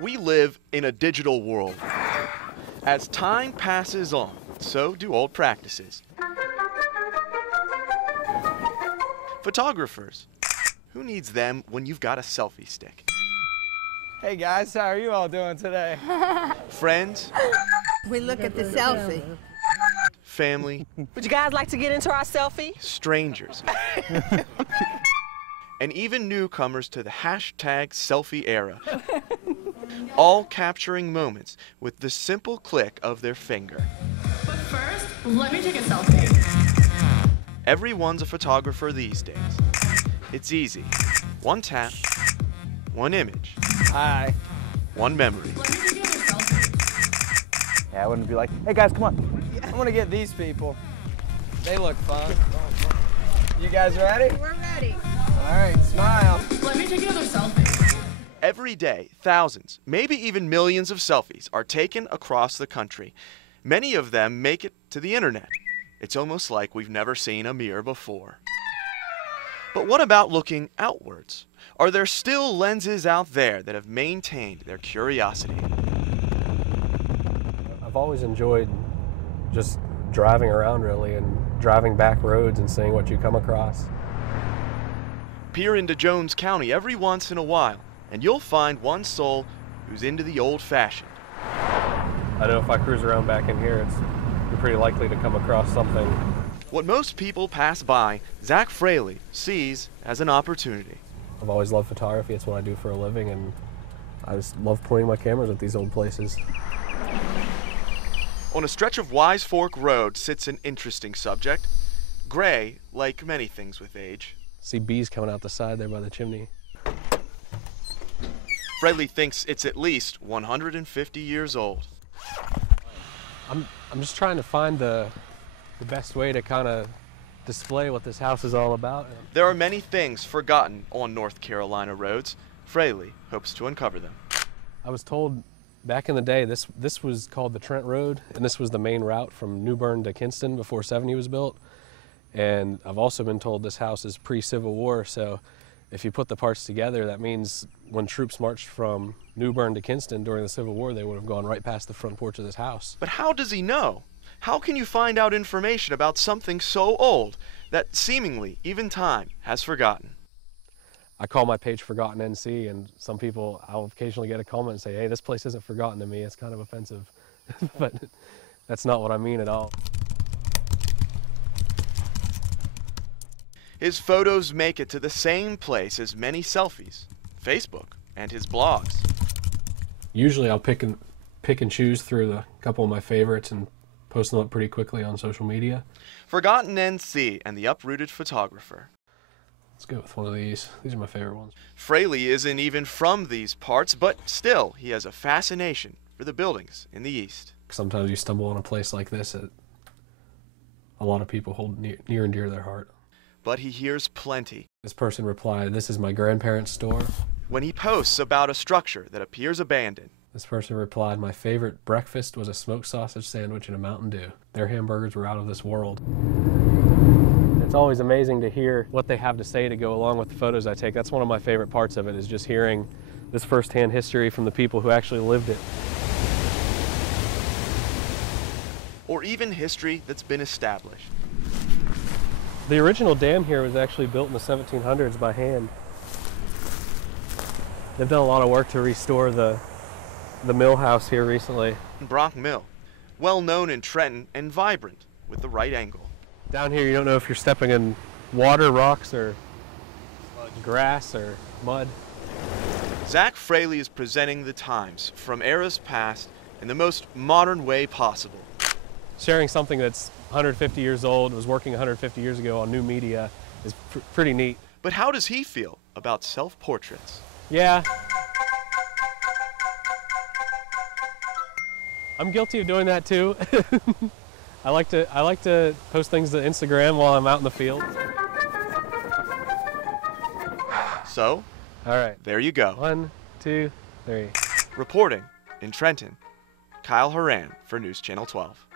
We live in a digital world. As time passes on, so do old practices. Photographers, who needs them when you've got a selfie stick? Hey guys, how are you all doing today? Friends, We look at the selfie. family, Would you guys like to get into our selfie? strangers, and even newcomers to the hashtag selfie era. All capturing moments with the simple click of their finger. But first, let me take a selfie. Everyone's a photographer these days. It's easy. One tap, one image, Hi. one memory. Let me take another selfie. Yeah, I wouldn't be like, hey guys, come on. I want to get these people. They look fun. You guys ready? We're ready. All right, smile. Let me take another selfie. Every day, thousands, maybe even millions of selfies are taken across the country. Many of them make it to the internet. It's almost like we've never seen a mirror before. But what about looking outwards? Are there still lenses out there that have maintained their curiosity? I've always enjoyed just driving around really and driving back roads and seeing what you come across. Peer into Jones County every once in a while, and you'll find one soul who's into the old-fashioned. I know if I cruise around back in here, you're pretty likely to come across something. What most people pass by, Zach Fraley sees as an opportunity. I've always loved photography. It's what I do for a living, and I just love pointing my cameras at these old places. On a stretch of Wise Fork Road sits an interesting subject. Gray, like many things with age. See bees coming out the side there by the chimney. Fraley thinks it's at least 150 years old. I'm just trying to find the best way to kind of display what this house is all about. There are many things forgotten on North Carolina roads. Fraley hopes to uncover them. I was told back in the day this was called the Trent Road, and this was the main route from New Bern to Kinston before 70 was built. And I've also been told this house is pre-Civil War, so if you put the parts together, that means when troops marched from New Bern to Kinston during the Civil War, they would have gone right past the front porch of this house. But how does he know? How can you find out information about something so old that seemingly even time has forgotten? I call my page Forgotten NC, and some people, I'll occasionally get a comment and say, hey, this place isn't forgotten to me. It's kind of offensive. But that's not what I mean at all. His photos make it to the same place as many selfies, Facebook, and his blogs. Usually I'll pick and choose through a couple of my favorites and post them up pretty quickly on social media. Forgotten NC and the Uprooted Photographer. Let's go with one of these. These are my favorite ones. Fraley isn't even from these parts, but still, he has a fascination for the buildings in the East. Sometimes you stumble on a place like this that a lot of people hold near and dear to their heart. But he hears plenty. This person replied, this is my grandparents' store. When he posts about a structure that appears abandoned. This person replied, my favorite breakfast was a smoked sausage sandwich and a Mountain Dew. Their hamburgers were out of this world. It's always amazing to hear what they have to say to go along with the photos I take. That's one of my favorite parts of it, is just hearing this firsthand history from the people who actually lived it. Or even history that's been established. The original dam here was actually built in the 1700s by hand. They've done a lot of work to restore the mill house here recently. Bronk Mill, well known in Trenton and vibrant with the right angle. Down here you don't know if you're stepping in water, rocks, or grass, or mud. Zach Fraley is presenting the times from eras past in the most modern way possible. Sharing something that's 150 years old, was working 150 years ago on new media, is pretty neat. But how does he feel about self-portraits? Yeah. I'm guilty of doing that too. I like to post things to Instagram while I'm out in the field. So, all right, there you go. 1, 2, 3. Reporting in Trenton, Kyle Horan for News Channel 12.